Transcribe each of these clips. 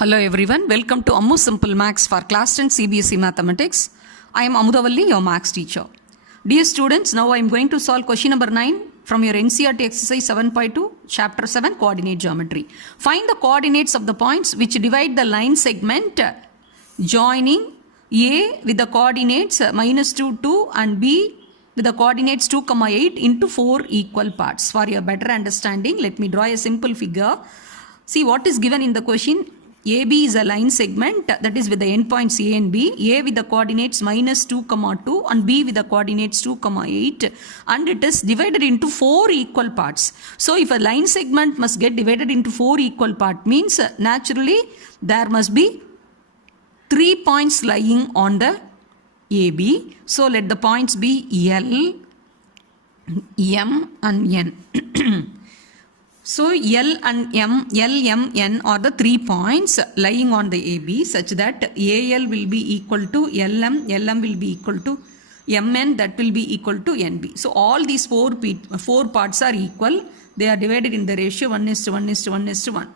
Hello everyone, welcome to Ammu Simple Maths for Class 10 CBSE Mathematics. I am Amudavalli, your Maths teacher. Dear students, now I am going to solve question number 9 from your NCERT exercise 7.2, chapter 7, coordinate geometry. Find the coordinates of the points which divide the line segment joining A with the coordinates minus 2, 2 and B with the coordinates 2, 8 into 4 equal parts. For your better understanding, let me draw a simple figure. See what is given in the question. AB is a line segment that is with the endpoints A and B. A with the coordinates minus 2, 2 and B with the coordinates 2, 8 and it is divided into 4 equal parts. So if a line segment must get divided into 4 equal parts means naturally there must be 3 points lying on the AB. So let the points be L, M and N. So L and M, L, M, N are the 3 points lying on the AB such that AL will be equal to LM, LM will be equal to MN, that will be equal to NB. So all these four parts are equal. They are divided in the ratio 1:1:1:1.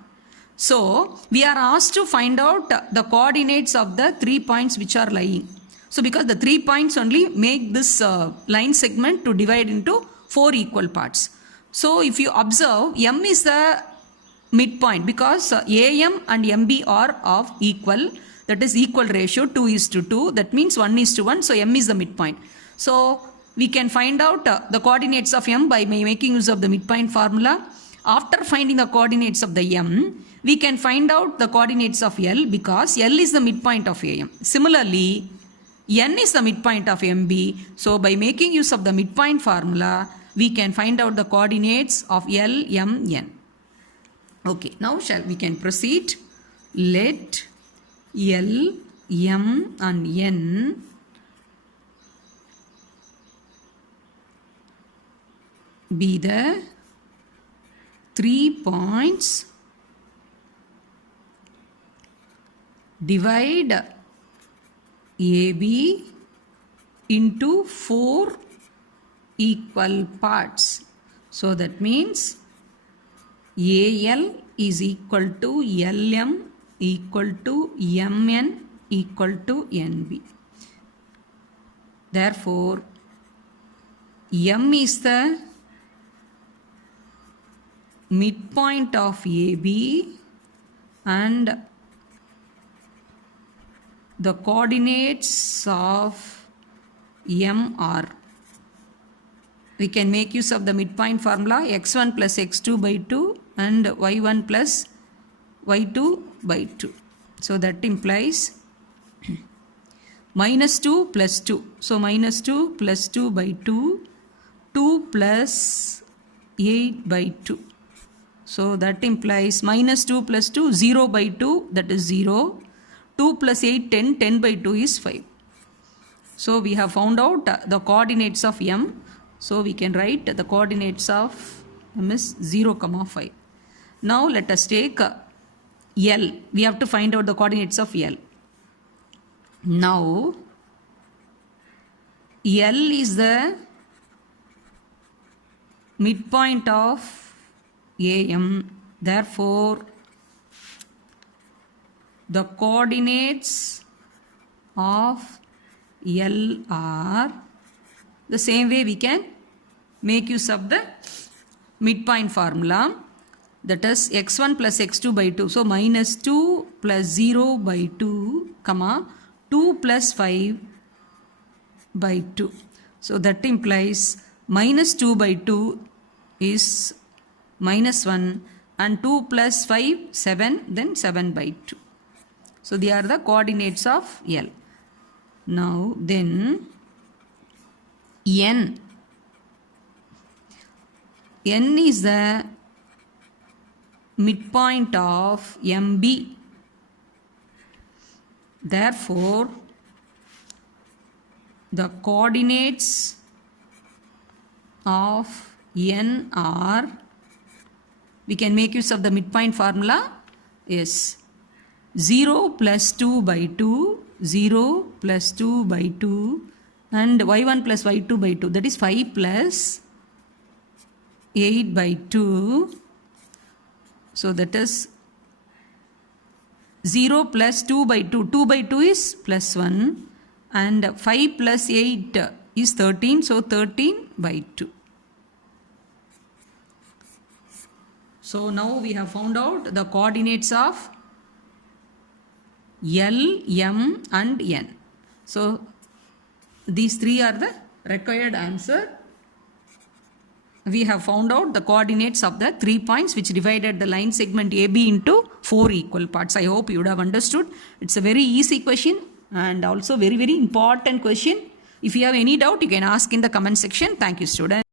So we are asked to find out the coordinates of the 3 points which are lying. So because the 3 points only make this line segment to divide into 4 equal parts. So if you observe, M is the midpoint because AM and MB are of equal, that is equal ratio 2:2. That means 1:1. So M is the midpoint. So we can find out the coordinates of M by making use of the midpoint formula. After finding the coordinates of the M, we can find out the coordinates of L because L is the midpoint of AM. Similarly, N is the midpoint of MB. So by making use of the midpoint formula, we can find out the coordinates of L, M, N. Okay, now we can proceed. Let L, M and N be the 3 points divide AB into 4 equal parts. So that means AL is equal to LM equal to MN equal to NB. Therefore, M is the midpoint of AB and the coordinates of M are, we can make use of the midpoint formula x1 plus x2 by 2 and y1 plus y2 by 2. So that implies minus 2 plus 2. So minus 2 plus 2 by 2, 2 plus 8 by 2. So that implies minus 2 plus 2, 0 by 2, that is 0. 2 plus 8, 10, 10 by 2 is 5. So we have found out the coordinates of M. So we can write the coordinates of M is 0, 5. Now let us take L. We have to find out the coordinates of L. Now L is the midpoint of AM. Therefore, the coordinates of L are the same way we can make use of the midpoint formula, that is x1 plus x2 by 2. So minus 2 plus 0 by 2, 2 plus 5 by 2. So that implies minus 2 by 2 is minus 1 and 2 plus 5, 7, then 7 by 2. So they are the coordinates of L. Now then N. N is the midpoint of MB. Therefore, the coordinates of N are, we can make use of the midpoint formula, is 0 plus 2 by 2, 0 plus 2 by 2 and y1 plus y2 by 2, that is 5 plus 8 by 2. So that is 0 plus 2 by 2. 2 by 2 is plus 1. And 5 plus 8 is 13. So 13 by 2. So now we have found out the coordinates of L, M and N. So these three are the required answer. We have found out the coordinates of the 3 points which divided the line segment AB into 4 equal parts. I hope you would have understood. It's a very easy question and also very important question. If you have any doubt, you can ask in the comment section. Thank you, students.